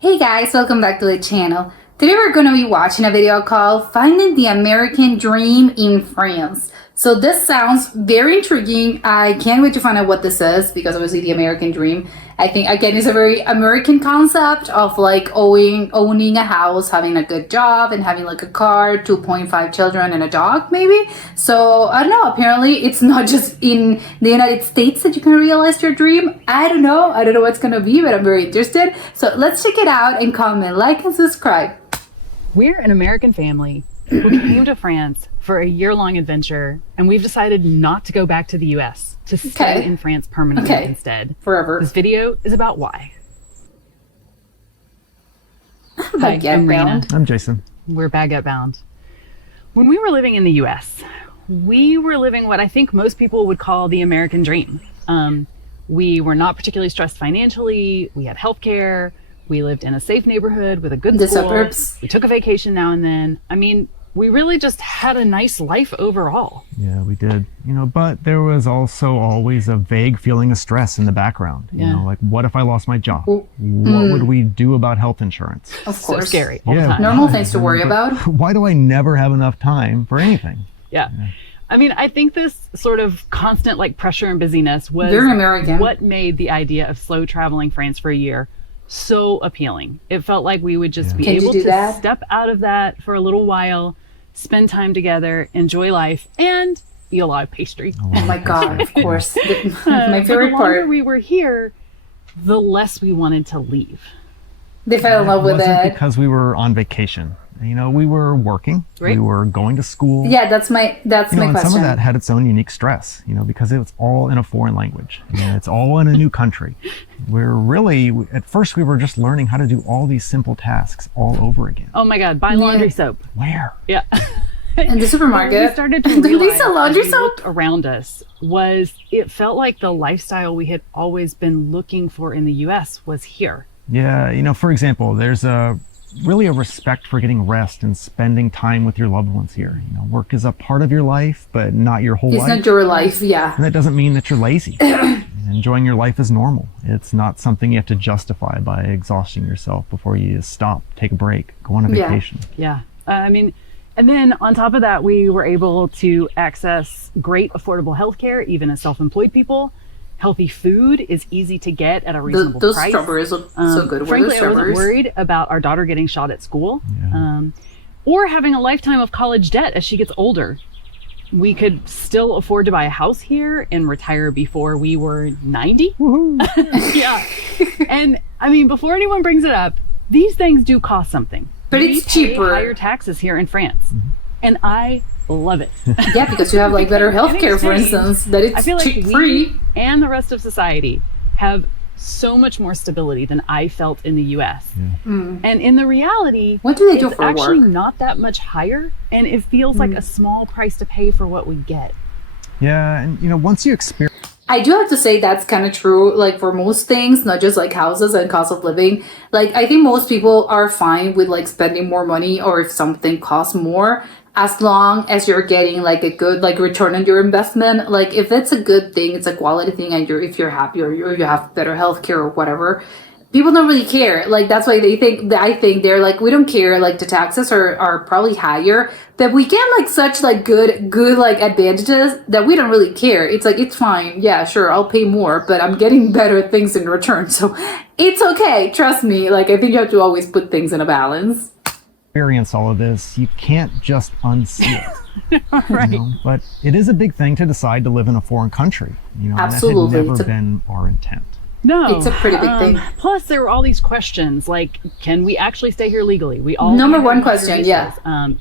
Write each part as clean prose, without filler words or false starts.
Hey guys, welcome back to the channel. Today we're going to be watching a video called Finding the American Dream in France. So this sounds very intriguing. I can't wait to find out what this is because obviously the American Dream, I think again, is a very American concept of like owning a house, having a good job and having like a car, 2.5 children and a dog maybe. So I don't know, apparently it's not just in the United States that you can realize your dream. I don't know what's going to be, but I'm very interested. So let's check it out and comment, like and subscribe. We're an American family who came to France for a year-long adventure, and we've decided not to go back to the US, to stay in France permanently instead. Forever. This video is about why. Hi, I'm Rena. I'm Jason. We're Baguette Bound. When we were living in the US, we were living what I think most people would call the American dream. We were not particularly stressed financially. We had healthcare. We lived in a safe neighborhood with a good school. The suburbs. We took a vacation now and then. I mean, we really just had a nice life overall. Yeah, we did. But there was also always a vague feeling of stress in the background. Like, what if I lost my job? What would we do about health insurance? Of course. So scary all the time. Normal things to worry about. Why do I never have enough time for anything? Yeah. I mean, I think this sort of constant like pressure and busyness was very American. What made the idea of slow traveling France for a year so appealing. It felt like we would just be able to step out of that for a little while, spend time together, enjoy life, and eat a lot of pastry. Oh my God, of course. My favorite the longer part. we were here, the less we wanted to leave. They fell in love with it. Because we were on vacation. We were working, right. We were going to school. Yeah, that's my and question. Some of that had its own unique stress, because it's all in a foreign language. It's all in a new country. At first we were just learning how to do all these simple tasks all over again. Oh my God, buy laundry soap. Where? Yeah. In the supermarket. We started to Do they realize sell laundry as we soap? looked around us it felt like the lifestyle we had always been looking for in the US was here. Yeah, for example, there's really a respect for getting rest and spending time with your loved ones here. Work is a part of your life, but not your whole life. It's not your life, yeah. And that doesn't mean that you're lazy. Enjoying your life is normal. It's not something you have to justify by exhausting yourself before you stop, take a break, go on a vacation. Yeah. And then on top of that, we were able to access great affordable healthcare, even as self-employed people. Healthy food is easy to get at a reasonable those price. Strawberries look so good. Frankly, I wasn't worried about our daughter getting shot at school, or having a lifetime of college debt as she gets older. We could still afford to buy a house here and retire before we were 90. Yeah. And I mean, before anyone brings it up, these things do cost something. But it's cheaper. Higher taxes here in France. And I love it. Yeah, because you have like better healthcare, for instance, that it's I feel like free. We and the rest of society have so much more stability than I felt in the US. And in the reality, what do they do it's for actually work? not that much higher, and it feels like a small price to pay for what we get. Yeah, and once you experience I do have to say that's kind of true, like for most things, not just like houses and cost of living. Like I think most people are fine with like spending more money or if something costs more, as long as you're getting like a good like return on your investment. Like if it's a good thing, it's a quality thing, and if you're happy or you have better healthcare or whatever, people don't really care. Like that's why I think they're like, we don't care, like the taxes are probably higher, but we get like such like good like advantages that we don't really care. It's like, it's fine, yeah, sure, I'll pay more, but I'm getting better things in return, so it's okay, trust me. Like I think you have to always put things in a balance. Experience all of this, you can't just unsee it. Right. But it is a big thing to decide to live in a foreign country. Absolutely. And that had never been our intent. No, it's a pretty big thing. Plus, there were all these questions like, can we actually stay here legally? We all number one question, yeah.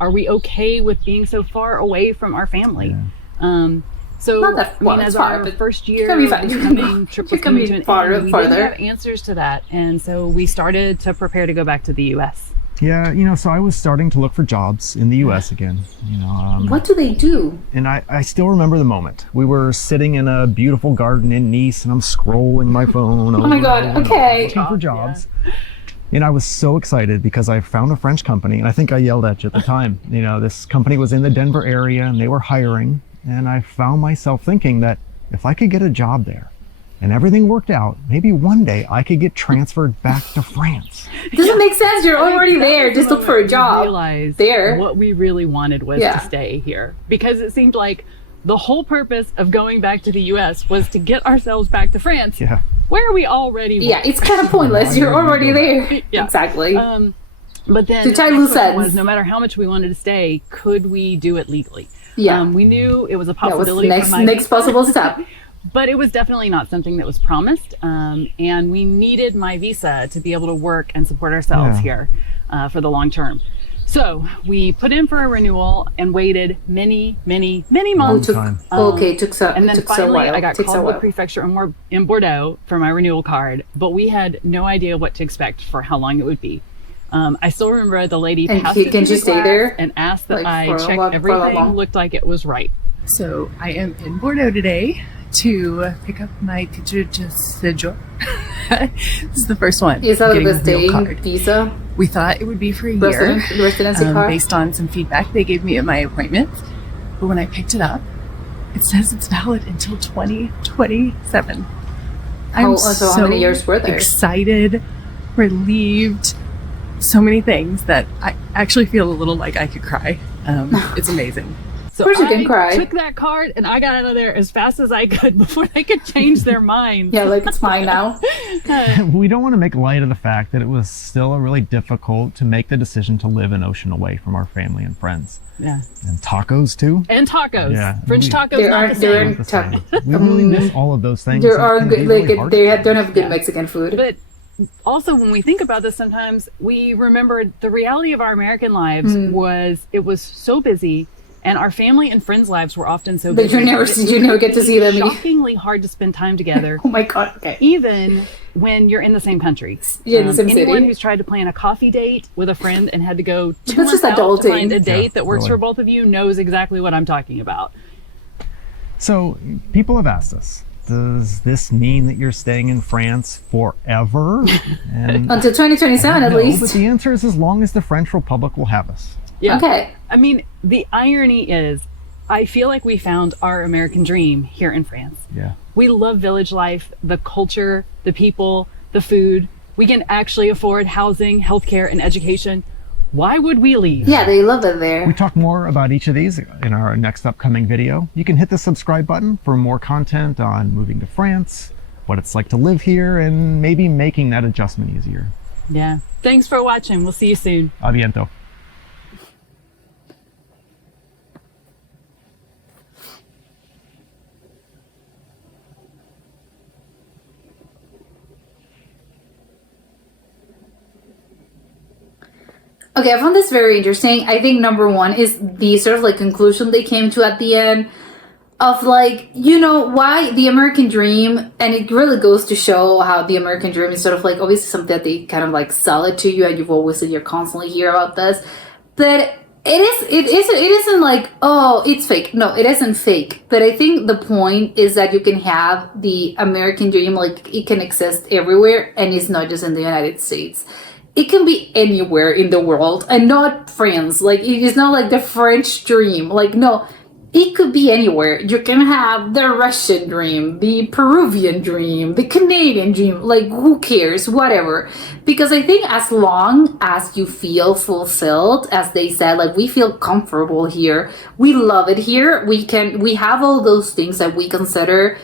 Are we okay with being so far away from our family? So, not that far, as far, our first year trip was coming to an farther, end, we didn't have answers to that, and so we started to prepare to go back to the U.S. Yeah, so I was starting to look for jobs in the U.S. again. What do they do? And I still remember the moment. We were sitting in a beautiful garden in Nice, and I'm scrolling my phone. Oh my God, okay. Looking for jobs. Yeah. And I was so excited because I found a French company, and I think I yelled at you at the time. This company was in the Denver area, and they were hiring. And I found myself thinking that if I could get a job there, and everything worked out, maybe one day I could get transferred back to France. Doesn't make sense. You're already there. Just look for a job. Realize there. What we really wanted was to stay here, because it seemed like the whole purpose of going back to the U.S. was to get ourselves back to France, where we already were. Yeah, it's kind of pointless. You're already there. Yeah. Exactly. But then to tie loose ends, was no matter how much we wanted to stay, could we do it legally? Yeah. We knew it was a possibility. That was next possible step. But it was definitely not something that was promised. And we needed my visa to be able to work and support ourselves here for the long term. So we put in for a renewal and waited many months. It took so and then took finally so while. I got called to the prefecture in Bordeaux for my renewal card, but we had no idea what to expect for how long it would be. I still remember the lady passed it can through you the stay glass there and asked that I for check for everything looked like it was right. So I am in Bordeaux today to pick up my titre de séjour. This is the first one. Is that getting the real staying card. visa? We thought it would be for a year, Residency card? based on some feedback they gave me at my appointment. But when I picked it up, it says it's valid until 2027. I'm so how many years were there? Excited, relieved, so many things that I actually feel a little like I could cry. It's amazing. So of course you can cry. I took that card and I got out of there as fast as I could before they could change their minds. Yeah, like it's mine now. We don't want to make light of the fact that it was still really difficult to make the decision to live an ocean away from our family and friends. Yeah. And tacos too. And tacos. Yeah. French tacos not the same. We really miss all of those things. There are good, like they don't have good Mexican food. But also, when we think about this, sometimes we remember the reality of our American lives was it was so busy, and our family and friends' lives were often so busy. But you never get to see them. Shockingly hard to spend time together. Oh my god! Okay. Even when you're in the same country. Yeah, in the same anyone city. who's tried to plan a coffee date with a friend and had to go 2 That's months just out to adulting. find a date that works really. for both of you knows exactly what I'm talking about. So people have asked us, does this mean that you're staying in France forever? And Until 2027 at no, least. but the answer is as long as the French Republic will have us. Yeah. Okay. I mean, the irony is, I feel like we found our American dream here in France. Yeah. We love village life, the culture, the people, the food. We can actually afford housing, healthcare, and education. Why would we leave? Yeah, they love it there. We talk more about each of these in our next upcoming video. You can hit the subscribe button for more content on moving to France, what it's like to live here, and maybe making that adjustment easier. Yeah. Thanks for watching. We'll see you soon. A biento. Okay, I found this very interesting. I think number one is the sort of like conclusion they came to at the end of like, why the American dream, and it really goes to show how the American dream is sort of like obviously something that they kind of like sell it to you, and you're constantly hear about this, but it isn't like, oh, it's fake. No, it isn't fake. But I think the point is that you can have the American dream, like it can exist everywhere, and it's not just in the United States. It can be anywhere in the world, and not France. Like, it is not like the French dream. Like, no, it could be anywhere. You can have the Russian dream, the Peruvian dream, the Canadian dream. Like, who cares? Whatever. Because I think as long as you feel fulfilled, as they said, like, we feel comfortable here, we love it here, we have all those things that we consider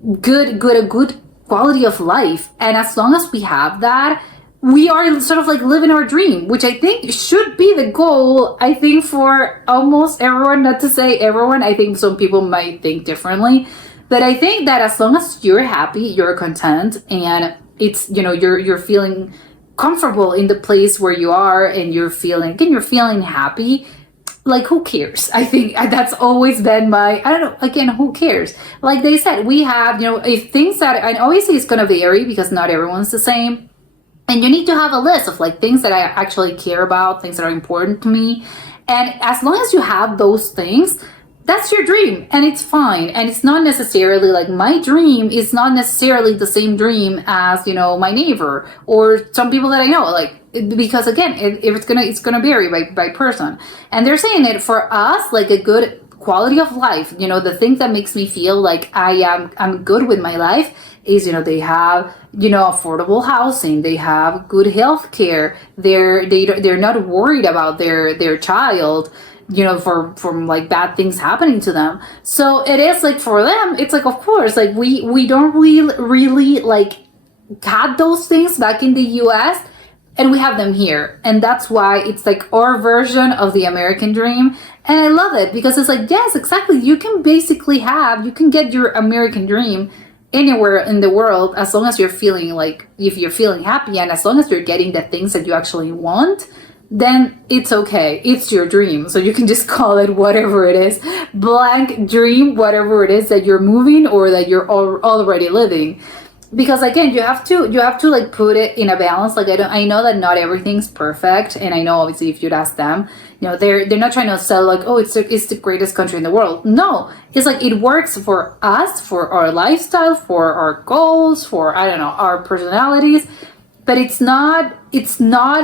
a good quality of life. And as long as we have that, we are sort of like living our dream, which I think should be the goal, I think, for almost everyone. Not to say everyone, I think some people might think differently, but I think that as long as you're happy, you're content, and it's, you're feeling comfortable in the place where you are, and you're feeling happy, like, who cares? I think that's always been I don't know, again, who cares? Like they said, we have, if things that, and obviously it's going to vary because not everyone's the same. And you need to have a list of like things that I actually care about, things that are important to me. And as long as you have those things, that's your dream, and it's fine. And it's not necessarily like my dream is not necessarily the same dream as, my neighbor or some people that I know, like, because again, it's gonna vary by person. And they're saying that for us, like a good quality of life, the thing that makes me feel like I'm good with my life is, they have, affordable housing, they have good health care, they're not worried about their child, from like bad things happening to them. So it is like, for them, it's like, of course, like we don't really like had those things back in the US, and we have them here. And that's why it's like our version of the American dream. And I love it because it's like, yes, exactly. You can get your American dream anywhere in the world, as long as you're feeling like, if you're feeling happy, and as long as you're getting the things that you actually want, then it's okay. It's your dream. So you can just call it whatever it is, blank dream, whatever it is that you're moving or that you're already living. Because again, you have to like put it in a balance. Like I know that not everything's perfect, and I know obviously if you'd ask them, they're not trying to sell like, oh, it's the greatest country in the world. No, it's like it works for us, for our lifestyle, for our goals, for our personalities, but it's not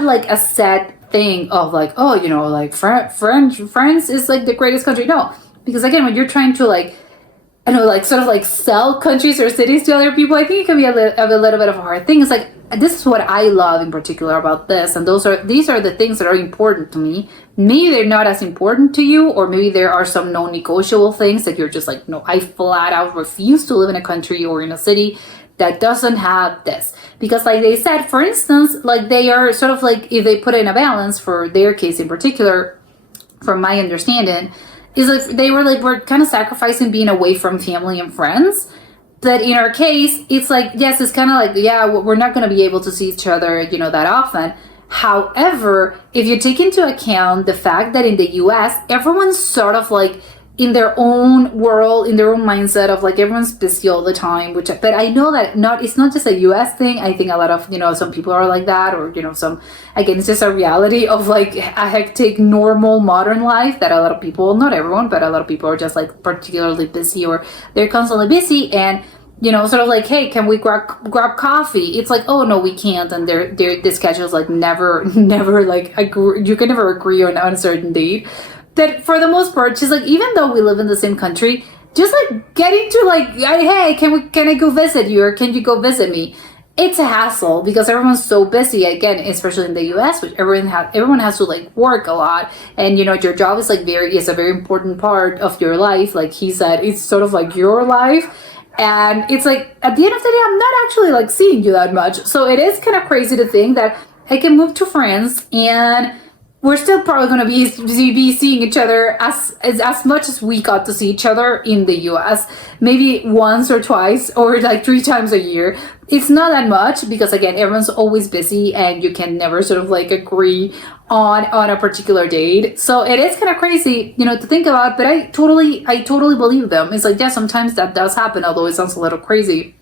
like a set thing of like, oh, like France is like the greatest country. No, because again, when you're trying to like, sort of like sell countries or cities to other people, I think it can be a little bit of a hard thing. It's like, this is what I love in particular about this, and these are the things that are important to me. Maybe they're not as important to you, or maybe there are some non-negotiable things that you're just like, no, I flat out refuse to live in a country or in a city that doesn't have this. Because like they said, for instance, like they are sort of like, if they put it in a balance for their case in particular, from my understanding, is like they were like, we're kind of sacrificing being away from family and friends. But in our case, it's like, yes, it's kind of like, yeah, we're not going to be able to see each other, that often. However, if you take into account the fact that in the US, everyone's sort of like in their own world, in their own mindset of like, everyone's busy all the time, but I know that it's not just a US thing. I think a lot of, some people are like that, or, some, again, it's just a reality of like a hectic, normal, modern life that a lot of people, not everyone, but a lot of people are just like particularly busy, or they're constantly busy, and, sort of like, hey, can we grab coffee? It's like, oh, no, we can't. And the schedule's like never like agree, you can never agree on a certain date. That for the most part, just like, even though we live in the same country, just like getting to like, hey, can I go visit you, or can you go visit me? It's a hassle because everyone's so busy. Again, especially in the US, which everyone has to like work a lot, and your job is like is a very important part of your life. Like he said, it's sort of like your life, and it's like at the end of the day, I'm not actually like seeing you that much. So it is kind of crazy to think that I can move to France and we're still probably going to be seeing each other as much as we got to see each other in the US. Maybe once or twice, or like 3 times a year. It's not that much because, again, everyone's always busy and you can never sort of like agree on a particular date. So it is kind of crazy, to think about, but I totally believe them. It's like, yeah, sometimes that does happen, although it sounds a little crazy.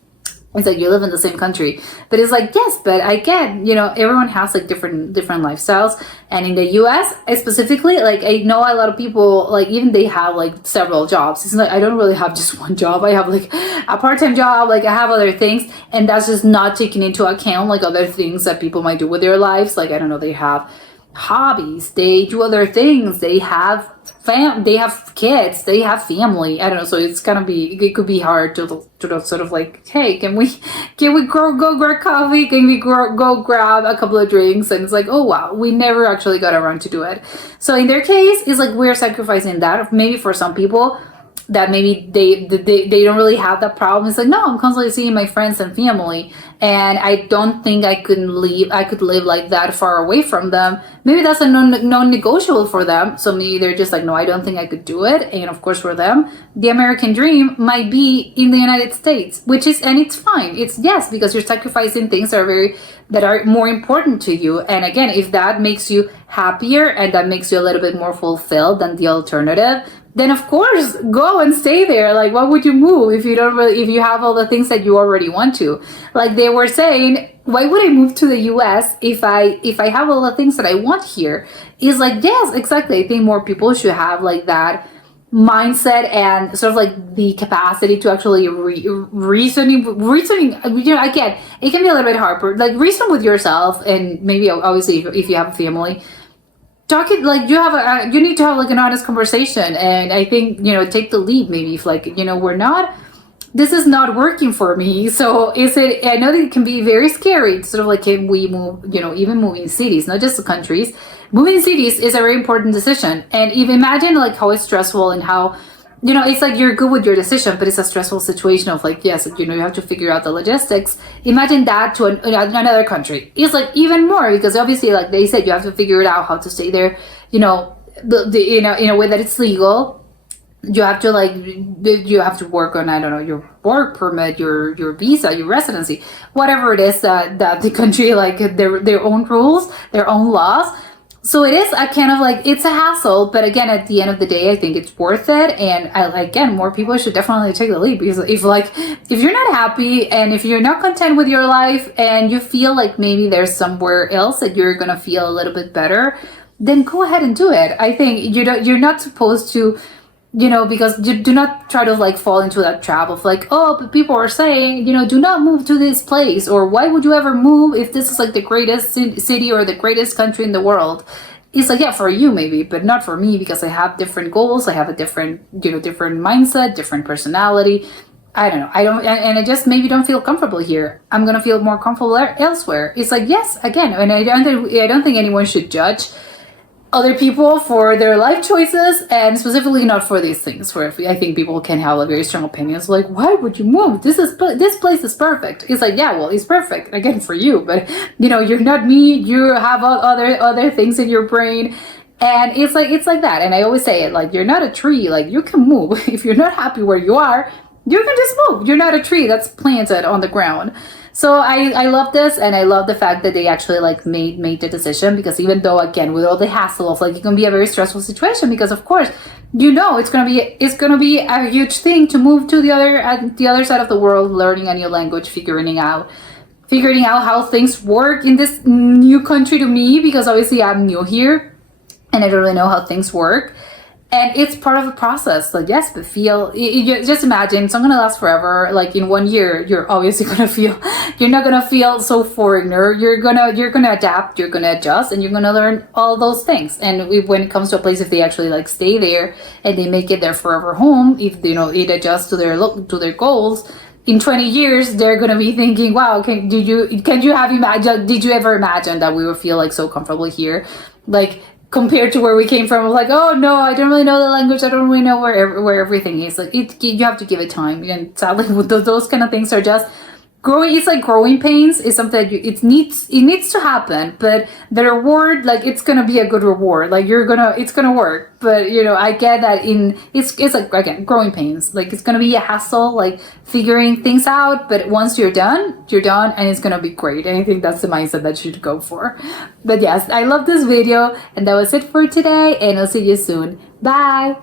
It's like you live in the same country, but it's like, yes, but I get, everyone has like different lifestyles. And in the US specifically, like I know a lot of people, like even they have like several jobs. It's like, I don't really have just one job. I have like a part-time job, like I have other things, and that's just not taking into account like other things that people might do with their lives. Like, I don't know, they have hobbies, they do other things, they have kids, they have family. I don't know, so it could be hard to sort of like, hey, can we go grab coffee, can we go grab a couple of drinks? And it's like, oh wow, we never actually got around to do it. So in their case, it's like we're sacrificing that. Maybe for some people that maybe they don't really have that problem. It's like, no, I'm constantly seeing my friends and family, and I don't think I could live like that far away from them. Maybe that's a non-negotiable for them. So maybe they're just like, no, I don't think I could do it. And of course, for them, the American dream might be in the United States, and it's fine. It's yes, because you're sacrificing things that are more important to you. And again, if that makes you happier and that makes you a little bit more fulfilled than the alternative, then of course go and stay there. Like, why would you move if you have all the things that you already want to? Like they were saying, why would I move to the US if I have all the things that I want here? Is like, yes, exactly. I think more people should have like that mindset and sort of like the capacity to actually reasoning. Again, it can be a little bit hard, but like reason with yourself, and maybe obviously if you have a family, talk it like you need to have like an honest conversation, and I think, take the lead. Maybe if like, this is not working for me. So I know that it can be very scary. It's sort of like, can we move, even moving cities, not just the countries. Moving cities is a very important decision. And even imagine like how it's stressful and how, it's like you're good with your decision, but it's a stressful situation of like, yes, you have to figure out the logistics. Imagine that to another country. It's like even more, because obviously, like they said, you have to figure it out how to stay there, in a way that it's legal. You have to work on, I don't know, your work permit, your visa, your residency, whatever it is that the country, like their own rules, their own laws. So it is a kind of like, it's a hassle, but again, at the end of the day, I think it's worth it. And more people should definitely take the leap, because if you're not happy and if you're not content with your life and you feel like maybe there's somewhere else that you're going to feel a little bit better, then go ahead and do it. I think you're not supposed to, because you do not try to like fall into that trap of like, oh, but people are saying, do not move to this place, or why would you ever move if this is like the greatest city or the greatest country in the world? It's like, yeah, for you maybe, but not for me, because I have different goals. I have a different mindset, different personality. I don't know. I just maybe don't feel comfortable here. I'm going to feel more comfortable elsewhere. It's like, yes, again, and I don't think anyone should judge other people for their life choices, and specifically not for these things where I think people can have like very strong opinions like, why would you move, this place is perfect. It's like, yeah, well, it's perfect again for you, but you're not me, you have other things in your brain, and it's like that. And I always say it, like, you're not a tree, like you can move. If you're not happy where you are, you can just move. You're not a tree that's planted on the ground. So I love this, and I love the fact that they actually like made the decision, because even though, again, with all the hassle of like, it can be a very stressful situation, because of course, it's gonna be a huge thing to move to the other side of the world, learning a new language, figuring out how things work in this new country to me, because obviously I'm new here and I don't really know how things work. And it's part of the process. Like, yes, but just imagine, it's not going to last forever. Like in 1 year, you're obviously going to you're not going to feel so foreigner. You're going to adapt, you're going to adjust, and you're going to learn all those things. And when it comes to a place, if they actually like stay there and they make it their forever home, if, it adjusts to their goals, in 20 years, they're going to be thinking, wow, did you ever imagine that we would feel like so comfortable here? Like, compared to where we came from, like, oh no, I don't really know the language, I don't really know where everything is. Like, you have to give it time. And sadly, those kind of things are just growing. It's like growing pains is something that it needs to happen, but the reward, like, it's gonna be a good reward. Like, it's gonna work. But I get that it's like, again, growing pains. Like, it's gonna be a hassle, like figuring things out. But once you're done, and it's gonna be great. And I think that's the mindset that you should go for. But yes, I love this video, and that was it for today. And I'll see you soon. Bye.